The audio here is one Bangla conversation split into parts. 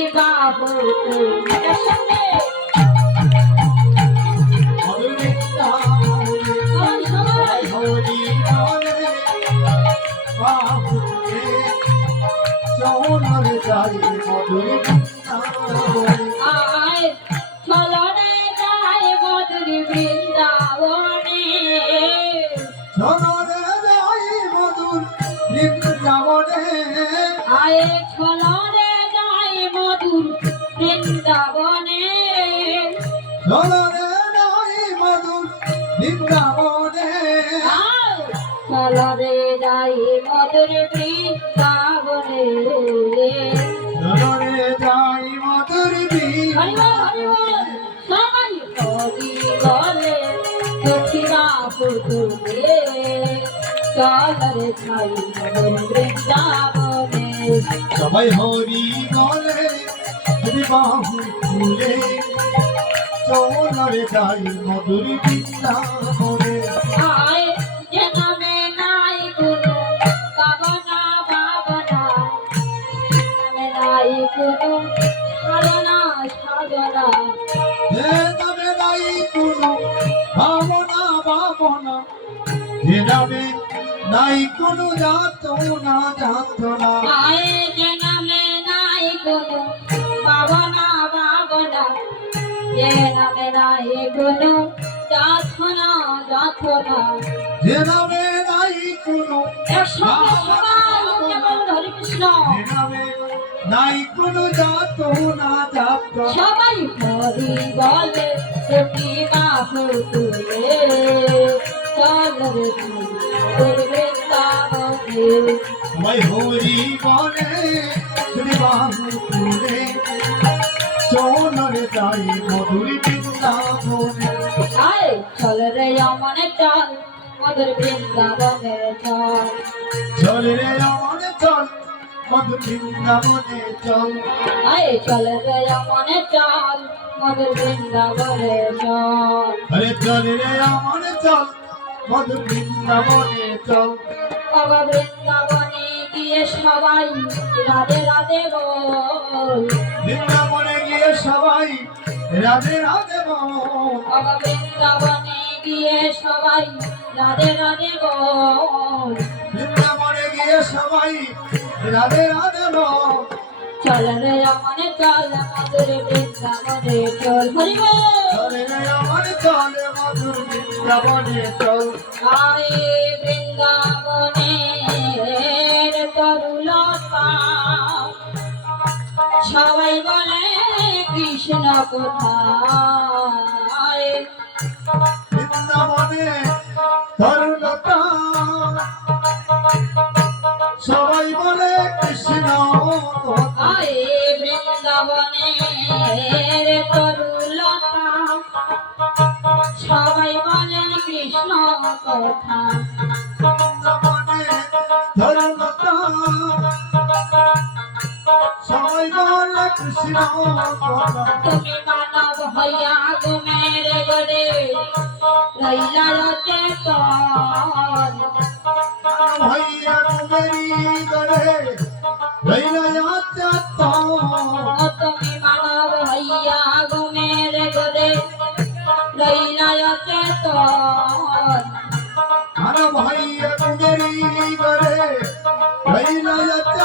বাহু এটার সঙ্গে মধুর চৌনরে যাই মধুর বৃন্দাবনে। বৃন্দাবনে। সবাই হরি দক্ষিণা পুতুলে চল রে মধুর বৃন্দাবনে। সবাই হরি গলে বাহু ফুলে। নাই কোনো সাধনা সাধনা। হে তবে নাই কোনো ভাবনা ভাবনা নামে নাই কোনো যাত না না যে নামে নাই কোনো পাবনা যে নামে নাই কোনো যাথনা যাথনা হে নামে নাই কোনো হরে কৃষ্ণ? হে নামে নাই কোনো যাত না যাত সবাই হরি বলে দুটি বাহু তুলে। চল রে সবাই হরি বলে বাহু তুলে। যাই মধুর বৃন্দাবনে। আয় চল রে অমনে চল মধুর বৃন্দাবনে চল। চলে রে আমার চল মধুর বৃন্দাবনে চল। আয় চল রে অমনে চল মধুর বৃন্দাবনে চল। আরে চলে রে আমার চল মধুর বৃন্দাবনে চল। বাবা বৃন্দাবনে সবাই রাধে রাধে বল। বৃন্দাবনে গিয়ে সবাই রাধে রাধে বল। বাবা বৃন্দাবনে গিয়ে সবাই রাধে রাধে বল। বৃন্দাবনে গিয়ে সবাই রাধে রাধে বল। চল রে অমনে চল মধুর বৃন্দাবনে চল। হরি চলে রে আমার চল মধুর বৃন্দাবনে চল। আয় কোথায়? বৃন্দাবনে তরুণতা। সবাই বলে কৃষ্ণ কথা। আয় বৃন্দাবনে? তুমি মানব হইয়া গুমের গরে রইলা চেতন ভাইয়া কুমেরি গরে রইলা তো। তুমি মানব হইয়া গুমের গরে রইলা চেতন আর ভাইয়া কুমেরি গরে রইলা যাচ্ছে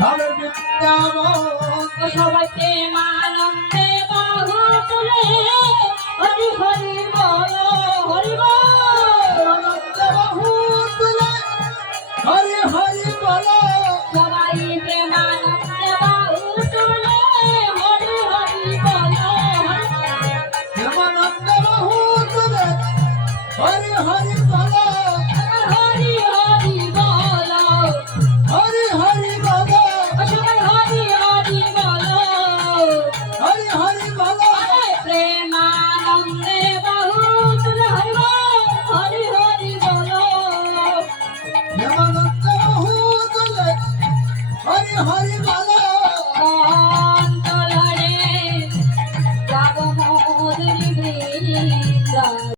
হরে বৃন্দাবন 我滴妈呀